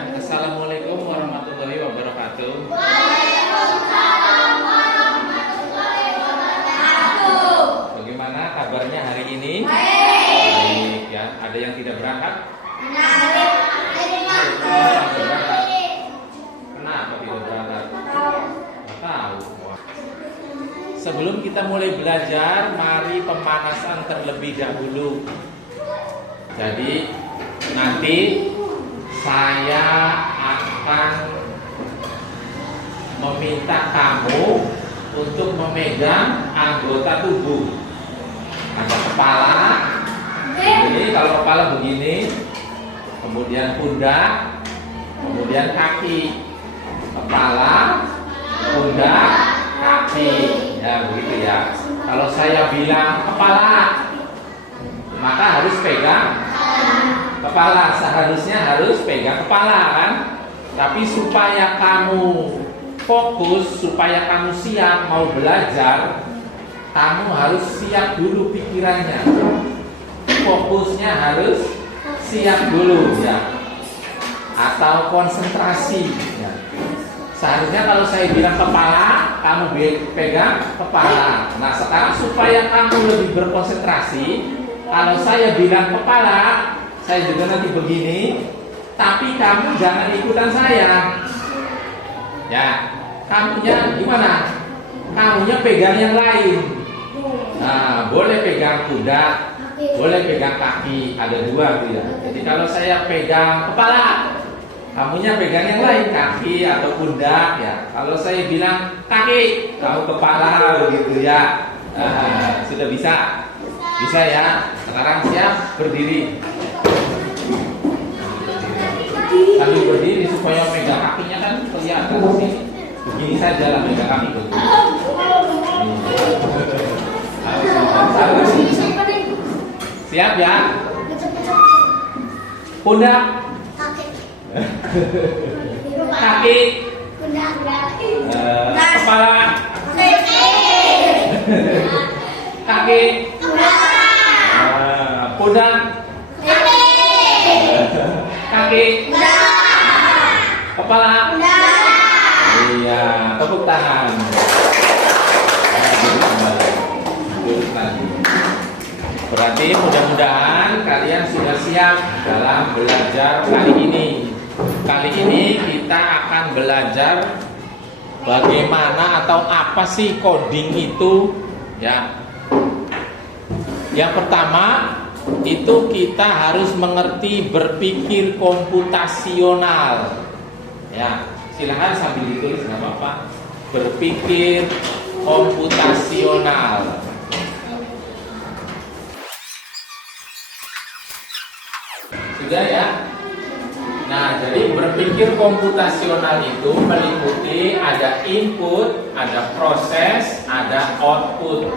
Ya, Assalamualaikum warahmatullahi wabarakatuh. Waalaikumsalam warahmatullahi wabarakatuh. Bagaimana kabarnya hari ini? Baik. Baik ya. Ada yang tidak berangkat? Kenapa tidak berangkat? Nggak tahu. Sebelum kita mulai belajar, mari pemanasan terlebih dahulu. Jadi nanti saya akan meminta kamu untuk memegang anggota tubuh. Ada kepala, ini kalau kepala begini, kemudian pundak, kemudian kaki. Kepala, pundak, kaki. Ya begitu ya. Kalau saya bilang kepala, maka harus pegang kepala, seharusnya harus pegang kepala kan. Tapi supaya kamu fokus, supaya kamu siap mau belajar, kamu harus siap dulu pikirannya. Fokusnya harus siap dulu ya. Atau konsentrasi ya. Seharusnya kalau saya bilang kepala, kamu pegang kepala. Nah sekarang supaya kamu lebih berkonsentrasi, kalau saya bilang kepala, saya juga nanti begini, tapi kamu jangan ikutan saya. Ya, kamunya gimana? Kamunya pegang yang lain. Nah, boleh pegang pundak, boleh pegang kaki, ada dua gitu ya. Jadi kalau saya pegang kepala, kamunya pegang yang lain, kaki atau pundak ya. Kalau saya bilang kaki, kamu kepala begitu ya. Sudah bisa? Bisa ya. Sekarang siap berdiri. Sambil berdiri supaya megang kakinya kan kelihatan di sini. Begini saja lah megang kaki begini. Siap ya? Pundak. Kaki. Kepala. Kaki. Pundak. Kaki. Kepala. Iya, tepuk tangan. Berarti mudah-mudahan kalian sudah siap dalam belajar kali ini. Kali ini kita akan belajar bagaimana atau apa sih coding itu ya. Yang pertama itu kita harus mengerti berpikir komputasional. Ya, silahkan sambil ditulis nggak apa-apa. Berpikir komputasional. Sudah ya. Nah, jadi berpikir komputasional itu meliputi ada input, ada proses, ada output.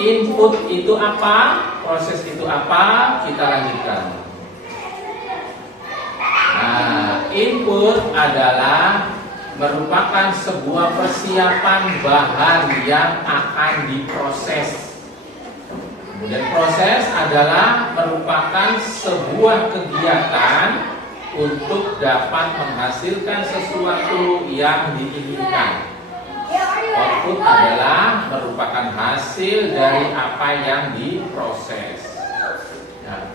Input itu apa? Proses itu apa? Kita lanjutkan. Nah, input adalah merupakan sebuah persiapan bahan yang akan diproses. Kemudian proses adalah merupakan sebuah kegiatan untuk dapat menghasilkan sesuatu yang diinginkan. Output adalah merupakan hasil dari apa yang diproses. Nah,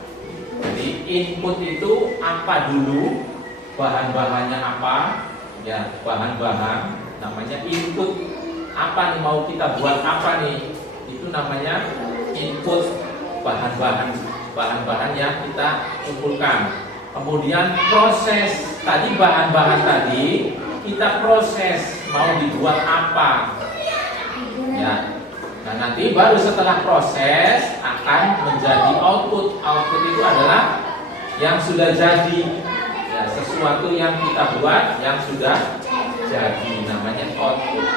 jadi input itu apa dulu, bahan-bahannya apa? Ya, bahan-bahan namanya input. Apa nih mau kita buat apa nih? Itu namanya input, bahan-bahan yang kita kumpulkan. Kemudian proses, tadi bahan-bahan tadi kita proses mau dibuat apa ya. Nah nanti baru setelah proses akan menjadi output. Output itu adalah yang sudah jadi ya, sesuatu yang kita buat yang sudah jadi, namanya output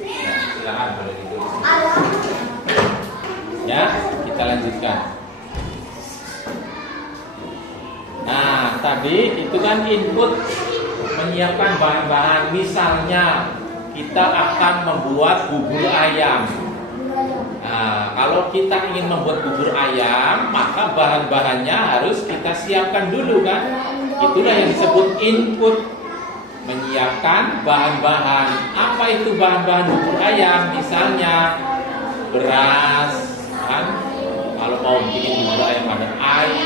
ya. Silakan boleh ditulis ya, kita lanjutkan. Nah, tadi itu kan input menyiapkan bahan-bahan. Misalnya kita akan membuat bubur ayam. Nah, kalau kita ingin membuat bubur ayam, maka bahan-bahannya harus kita siapkan dulu kan. Itulah yang disebut input. Menyiapkan bahan-bahan. Apa itu bahan-bahan bubur ayam? Misalnya beras, kan? Kalau mau bikin bubur ayam ada air,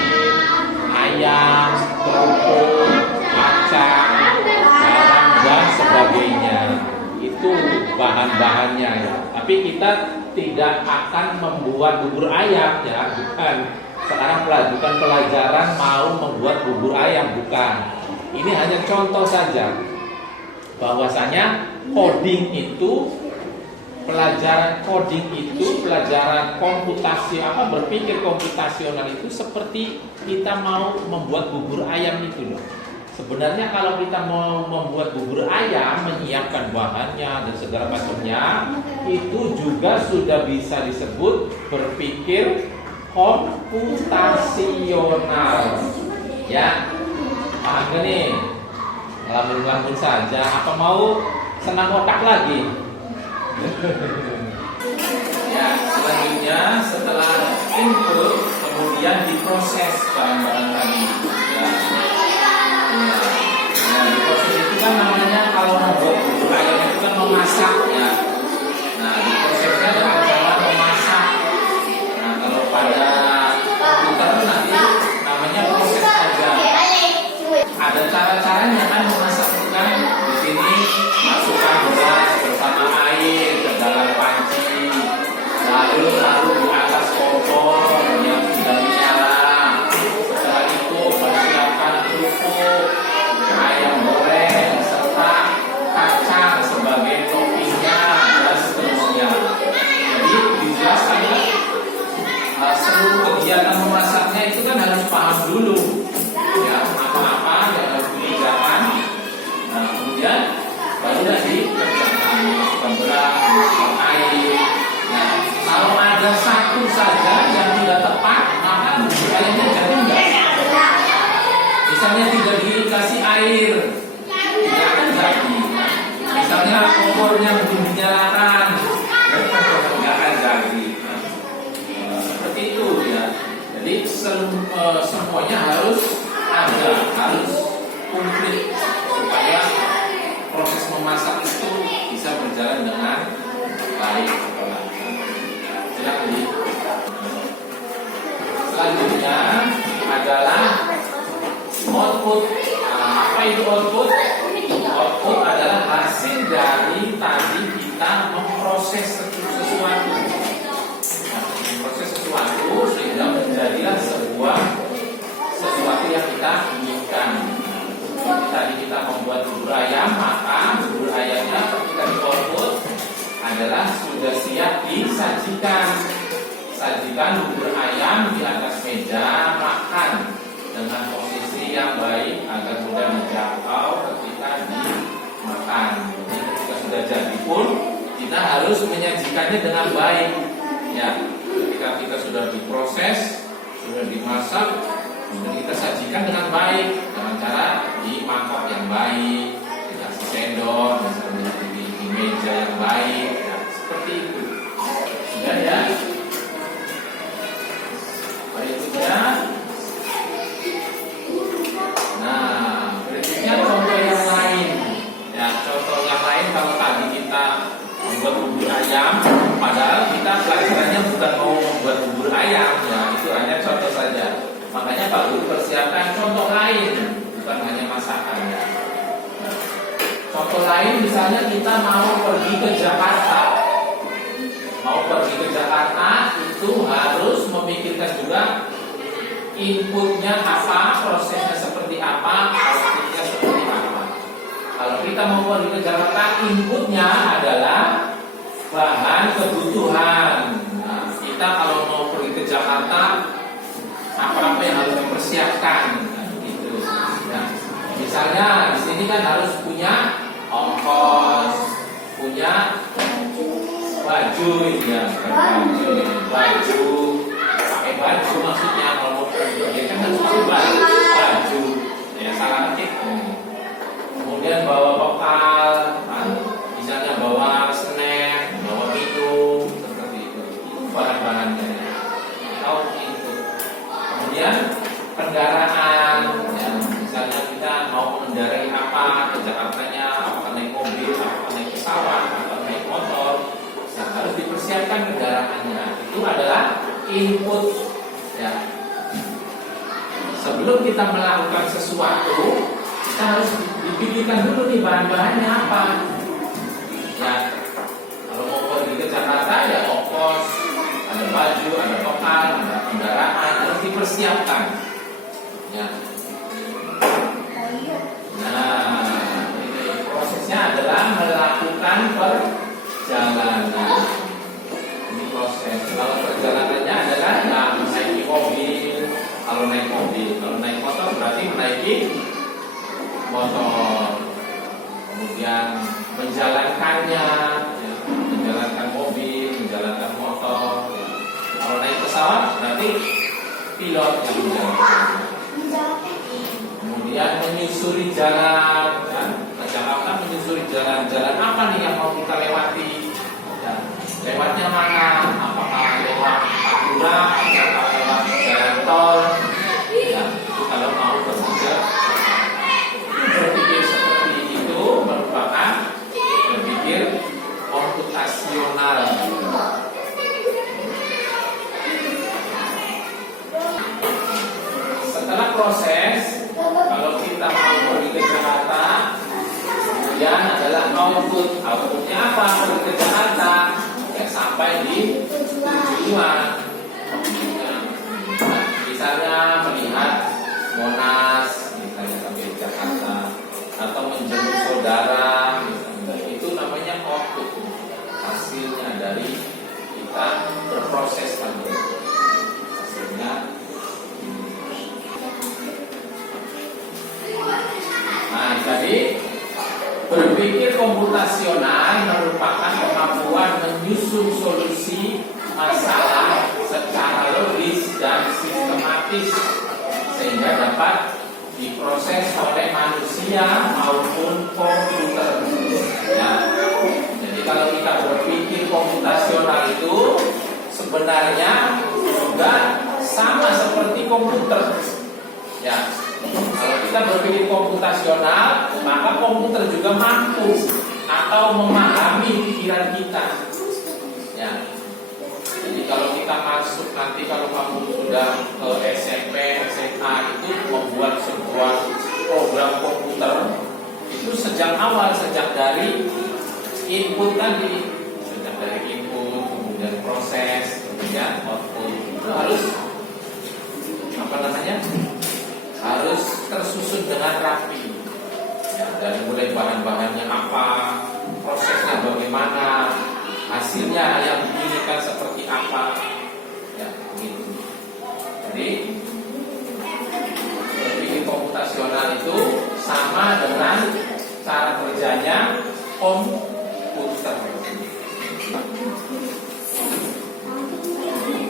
ayam, kerupuk, kacang, garam dan sebagainya. Itu bahan-bahannya ya. Tapi kita tidak akan membuat bubur ayam ya, bukan. Sekarang bukan pelajaran mau membuat bubur ayam, bukan. Ini hanya contoh saja bahwasanya coding itu, pelajaran coding itu, pelajaran komputasi berpikir komputasional itu seperti kita mau membuat bubur ayam itu loh. Sebenarnya kalau kita mau membuat bubur ayam, menyiapkan bahannya dan segala macamnya, itu juga sudah bisa disebut berpikir komputasional. Ya. Paham gak nih? Ngelamun-ngelamun saja. Apa mau senang otak lagi? Ya, selanjutnya setelah input kemudian diproses bahan-bahan tadi. Ya. Nah, diproses itu kan namanya kalau membuat bubur ayam itu kan memasak ya. Nah, diprosesnya dengan cara memasak. Nah, kalau pada komputer nanti namanya proses aja. Ada cara-caranya kan memasak itu kan. Di sini masukkan beras bersama air ke dalam panci, lalu taruh di atas kompor yang sudah menyala. Setelah itu persiapkan kerupuk, ayam goreng serta kacang sebagai toppingnya dan seterusnya. Jadi dijelaskan ya, seluruh kegiatan memasaknya itu kan harus paham dulu. Ya, apa-apa yang harus dikerjakan. Nah, kemudian barulah dikerjakan, masukkan beras, masukkan air. Nah, kalau ada satu saja yang tidak tepat, maka bubur ayamnya jadi enggak. Misalnya tidak dikasih air, tidak akan jadi. Misalnya kompornya belum dinyalakan, tidak akan jadi. Seperti itu ya. Jadi semuanya harus komplit supaya proses memasak itu bisa berjalan dengan baik. Selanjutnya adalah output. Apa itu output? Output adalah hasil dari tadi kita memproses sesuatu. Memproses sesuatu sehingga menjadilah sesuatu yang kita inginkan. Tadi kita membuat bubur ayam, maka bubur ayamnya ketika di-output adalah sudah siap disajikan. Sajikan bubur ayam di atas meja makan dengan posisi yang baik agar mudah dijangkau ketika dimakan. Jadi ketika sudah jadi pun kita harus menyajikannya dengan baik. Ya, ketika kita sudah diproses, sudah dimasak, dan kita sajikan dengan baik dengan cara di mangkok yang baik, dikasih sendok, misalnya di meja yang baik, ya, seperti itu. Sudah ya. Berikutnya, berikutnya contoh yang lain. Ya, contoh yang lain kalau tadi kita membuat bubur ayam, padahal kita pelajarannya bukan mau membuat bubur ayam, ya itu hanya contoh saja. Makanya Pak Guru persiapkan contoh lain, bukan hanya masakannya. Contoh lain misalnya kita mau pergi ke Jakarta. Mau pergi ke Jakarta itu harus memikirkan juga inputnya apa, prosesnya seperti apa, outputnya seperti apa. Kalau kita mau pergi ke Jakarta, inputnya adalah bahan kebutuhan. Nah, kita kalau mau pergi ke Jakarta, apa-apa yang harus dipersiapkan, gitu. Nah, misalnya di sini kan harus punya ongkos, punya baju, ya, baju, pakai baju maksudnya kalau mau pergi kan harus pakai baju, ya salah ketik. Kemudian bawa bekal, misalnya bawa snack, bawa minum, seperti itu. Bahan-bahannya. Tahu itu. Kemudian kendaraan, ya, misalnya input ya. Sebelum kita melakukan sesuatu, kita harus dipikirkan dulu nih bahan-bahannya apa. Ya, kalau mau pergi ke Jakarta ya ongkos, ada baju, ada bekal, ada kendaraan, harus dipersiapkan. Ya. Nah, ini prosesnya adalah melakukan perjalanan. Ini proses. Kalau perjalanannya adalah menaiki mobil. Kalau naik mobil, kalau naik motor berarti menaiki motor. Kemudian menjalankannya, ya, menjalankan mobil, menjalankan motor. Ya. Kalau naik pesawat berarti pilot yang menjalankan. Kemudian menyusuri jalan, ya. Ke Jakarta menyusuri jalan-jalan apa nih yang mau kita lewati? Ya. Lewatnya mana? Apakah lewat Pantura, apakah lewat jalan tol? Ya, itu kalau mau bekerja. Berpikir seperti itu merupakan berpikir komputasional. Setelah proses, kalau kita mau pergi ke Jakarta, kemudian adalah output. Outputnya apa? Pergi ke Jakarta, ya sampai di tujuan. Nah, misalnya melihat Monas, misalnya sampai di Jakarta, atau menjemput saudara, misalnya, itu namanya output. Hasilnya dari kita berproses tadi. Hasilnya. Nah, jadi berpikir komputasional merupakan kemampuan menyusun solusi masalah secara logis dan sistematis sehingga dapat diproses oleh manusia maupun komputer. Ya. Jadi kalau kita berpikir komputasional itu sebenarnya juga sama seperti komputer. Ya. Kalau kita berpikir komputasional, maka komputer juga mampu atau memahami pikiran kita. Ya. Jadi kalau kita masuk nanti, kalau kamu sudah ke SMP, SMA itu membuat sebuah program komputer itu sejak awal, sejak dari input tadi, sejak dari input, kemudian proses, kemudian output itu harus apa namanya? Harus tersusun dengan rapi. Ya, dari mulai bahan-bahannya apa, prosesnya bagaimana, hasilnya yang diinginkan seperti apa, ya begitu. Jadi berpikir komputasional itu sama dengan cara kerjanya komputer.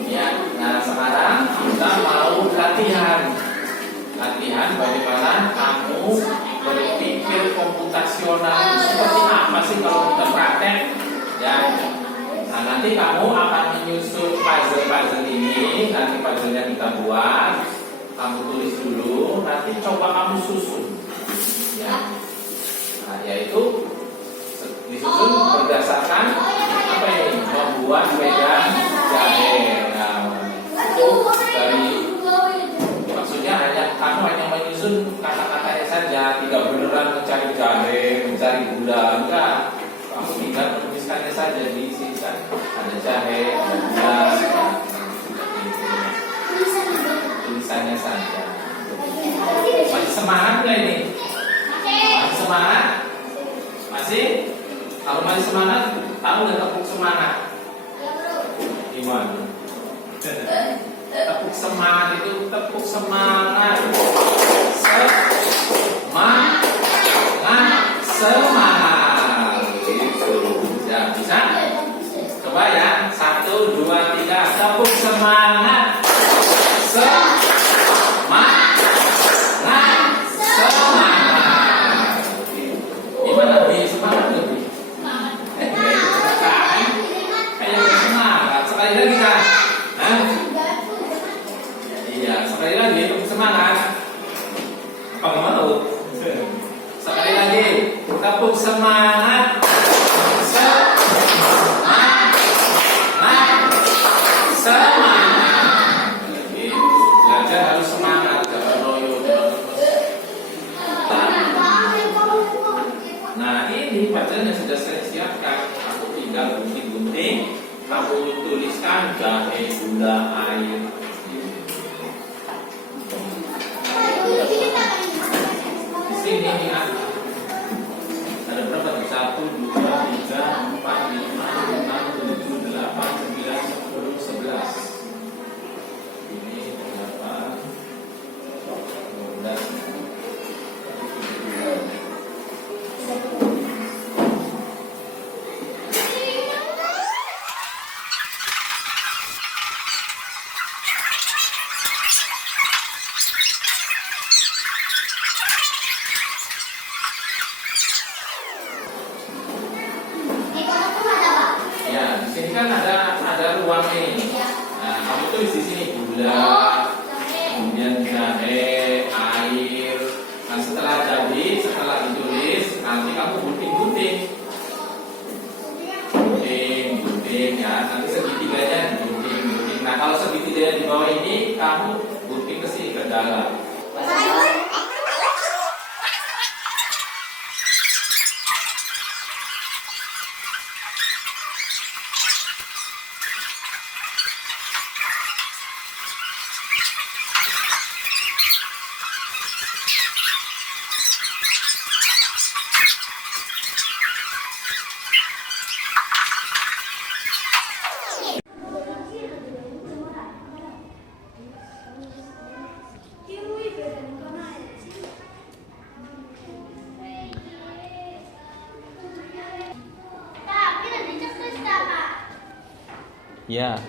Ya, nah sekarang kita mau latihan bagaimana kamu berpikir komputasional itu seperti apa sih kalau kita praktek. Ya, nah nanti kamu akan menyusun puzzle ini. Nanti puzzle-nya kita buat, kamu tulis dulu, nanti coba kamu susun. Ya, nah yaitu disusun berdasarkan apa ini? Membuat medan jahe. Nah, itu dari maksudnya kamu hanya menyusun kata-katanya saja, tidak beneran mencari jahe, mencari gula, enggak. Kamu tinggal menuliskannya saja di sini kan. Ada jahe, ada gula, tulisannya saja. Masih semangat nggak ini? Masih semangat? Masih? Kalau masih semangat, tahu nggak tepuk semangat? Gimana? Tepuk semangat itu tepuk semangat. Semangat. Gitu. Ya, bisa? Coba ya. 1, 2, 3. Tepuk semangat. Semangat. Gimana lebih semangat lebih? Kayak semangat. Sekali lagi kan? Iya, sekali lagi tepuk semangat. Apa mau? Sekali lagi tepuk semangat. Semangat. kamu tuliskan jahe, gula, air. Di sini ya. Ada berapa tuh? 1, 2, 3, 4, 5, 6, 7, 8, 9, 10, 11. Ini 8, 12. Ya, di sini kan ada ruang nih. Nah, kamu tulis di sini gula, kemudian jahe, air. Nah, setelah ditulis, nanti kamu gunting ya. Nanti segitiganya digunting. Nah, kalau segitiganya di bawah ini, kamu gunting ke sini ke dalam. Ya.